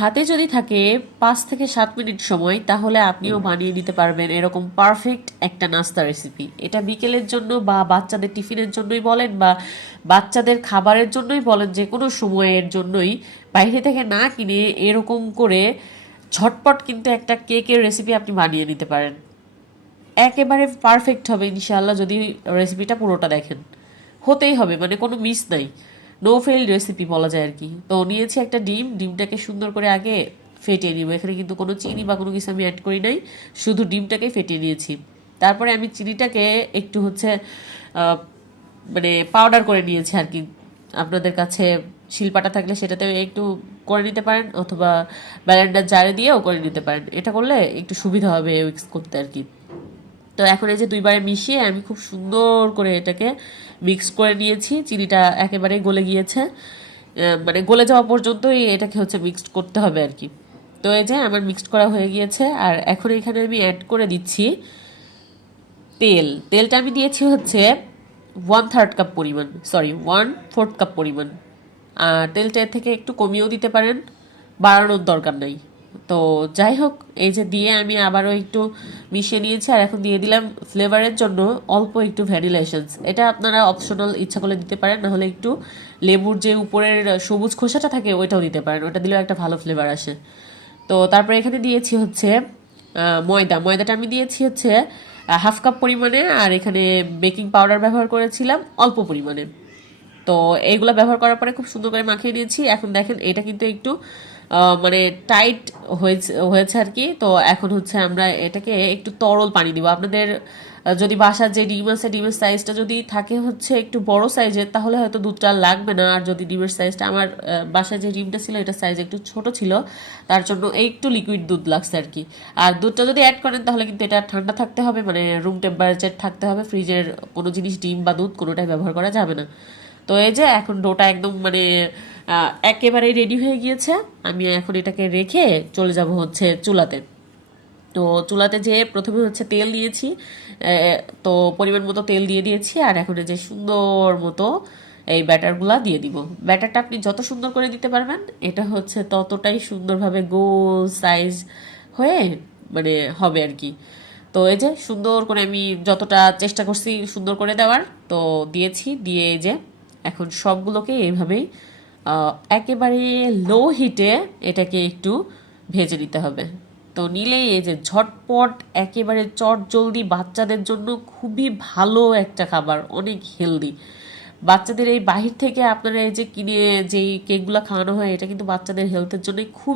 হাতে যদি থাকে 5 থেকে 7 মিনিট সময়, তাহলে আপনিও বানিয়ে নিতে পারবেন এরকম পারফেক্ট একটা নাস্তা রেসিপি। এটা বিকেলের জন্য বা বাচ্চাদের টিফিনের জন্যই বলেন বা বাচ্চাদের খাবারের জন্যই বলেন, যে কোনো সময়ের জন্যই বাইরে থেকে না কিনে এরকম করে ঝটপট কিন্তু একটা কেকের রেসিপি আপনি বানিয়ে নিতে পারেন। একেবারে পারফেক্ট হবে ইনশাআল্লাহ যদি রেসিপিটা পুরোটা দেখেন। হতেই হবে, মানে কোনো মিস নাই, নো ফেল রেসিপি বলা যায় আর কি। তো নিয়েছি একটা ডিমটাকে সুন্দর করে আগে ফেটিয়ে নিব। এখানে কিন্তু কোনো চিনি বা কোনো কিছু আমি অ্যাড করি নাই, শুধু ডিমটাকেই ফেটিয়ে নিয়েছি। তারপরে আমি চিনিটাকে একটু হচ্ছে মানে পাউডার করে নিয়েছি আর কি। আপনাদের কাছে শিলপাটা থাকলে সেটাতে একটু করে নিতে পারেন, অথবা ব্লেন্ডার জারে দিয়েও করে নিতে পারেন। এটা করলে একটু সুবিধা হবে মিক্স করতে আর কি। তো এখন এই যে দুইবারে মিশিয়ে আমি খুব সুন্দর করে এটাকে মিক্স করে নিয়েছি। চিনিটা একেবারে গলে গিয়েছে, মানে গলে যাওয়া পর্যন্তই এটাকে হচ্ছে মিক্সড করতে হবে আর কি। তো এই যে আমার মিক্সড করা হয়ে গিয়েছে, আর এখন এখানে আমি অ্যাড করে দিচ্ছি তেলটা আমি দিয়েছি হচ্ছে 1/3 কাপ পরিমাণ, সরি 1/4 কাপ পরিমাণ। আর তেলটা এর থেকে একটু কমিয়েও দিতে পারেন, বাড়ানোর দরকার নাই। তো যাই হোক, এই যে দিয়ে আমি আবারও একটু মিশিয়ে নিয়েছি। আর এখন দিয়ে দিলাম ফ্লেভারের জন্য অল্প একটু ভ্যানিলা এসেন্স। এটা আপনারা অপশনাল, ইচ্ছা করলে দিতে পারেন, নাহলে একটু লেবুর যে উপরের সবুজ খোসাটা থাকে ওইটাও দিতে পারেন, ওটা দিলেও একটা ভালো ফ্লেভার আসে। তো তারপরে এখানে দিয়েছি হচ্ছে ময়দাটা আমি দিয়েছি হচ্ছে 1/2 কাপ পরিমাণে, আর এখানে বেকিং পাউডার ব্যবহার করেছিলাম অল্প পরিমাণে। তো এইগুলো ব্যবহার করার পরে খুব সুন্দর করে মাখিয়ে নিয়েছি। এখন দেখেন এটা কিন্তু একটু মানে টাইট হয়েছে আর কি। তো এখন হচ্ছে আমরা এটাকে একটু তরল পানি দিব। আপনাদের যদি বাসার যে ডিম আছে, ডিমের সাইজটা যদি থাকে হচ্ছে একটু বড় সাইজের, তাহলে হয়তো দুধটা লাগবে না। আর যদি ডিমের সাইজটা, আমার বাসায় যে ডিমটা ছিল এটা সাইজ একটু ছোট ছিল, তার জন্য একটু লিকুইড দুধ লাগছে আর কি। আর দুধটা যদি অ্যাড করেন তাহলে কিন্তু এটা ঠান্ডা থাকতে হবে, মানে রুম টেম্পারেচার থাকতে হবে। ফ্রিজের কোনো জিনিস, ডিম বা দুধ কোনোটাই ব্যবহার করা যাবে না। তো এই যে এখন ডোটা একদম মানে একেবারেই রেডি হয়ে গিয়েছে। আমি এখন এটাকে রেখে চলে যাব হচ্ছে চুলাতে। তো চুলাতে যে প্রথমে হচ্ছে তেল দিয়েছি, তো পরিমাণ মতো তেল দিয়ে দিয়েছি। আর এখন এই যে সুন্দর মতো এই ব্যাটারগুলা দিয়ে দিব। ব্যাটারটা আপনি যত সুন্দর করে দিতে পারবেন, এটা হচ্ছে ততটাই সুন্দরভাবে গোল সাইজ হয়ে মানে হবে আর কি। তো এই যে সুন্দর করে আমি যতটা চেষ্টা করছি সুন্দর করে দেওয়ার, তো দিয়েছি। দিয়ে এই যে এখন সবগুলোকে এইভাবেই একেবারে লো হিটে এটাকে একটু ভেজে নিতে হবে। তো নিলেই এই যে ঝটপট একেবারে চট জলদি, বাচ্চাদের জন্য খুবই ভালো একটা খাবার, অনেক হেলদি। বাচ্চাদের এই বাহির থেকে আপনারা এই যে কিনে যেই কেকগুলো খাওয়ানো হয়, এটা কিন্তু বাচ্চাদের হেলথের জন্য খুব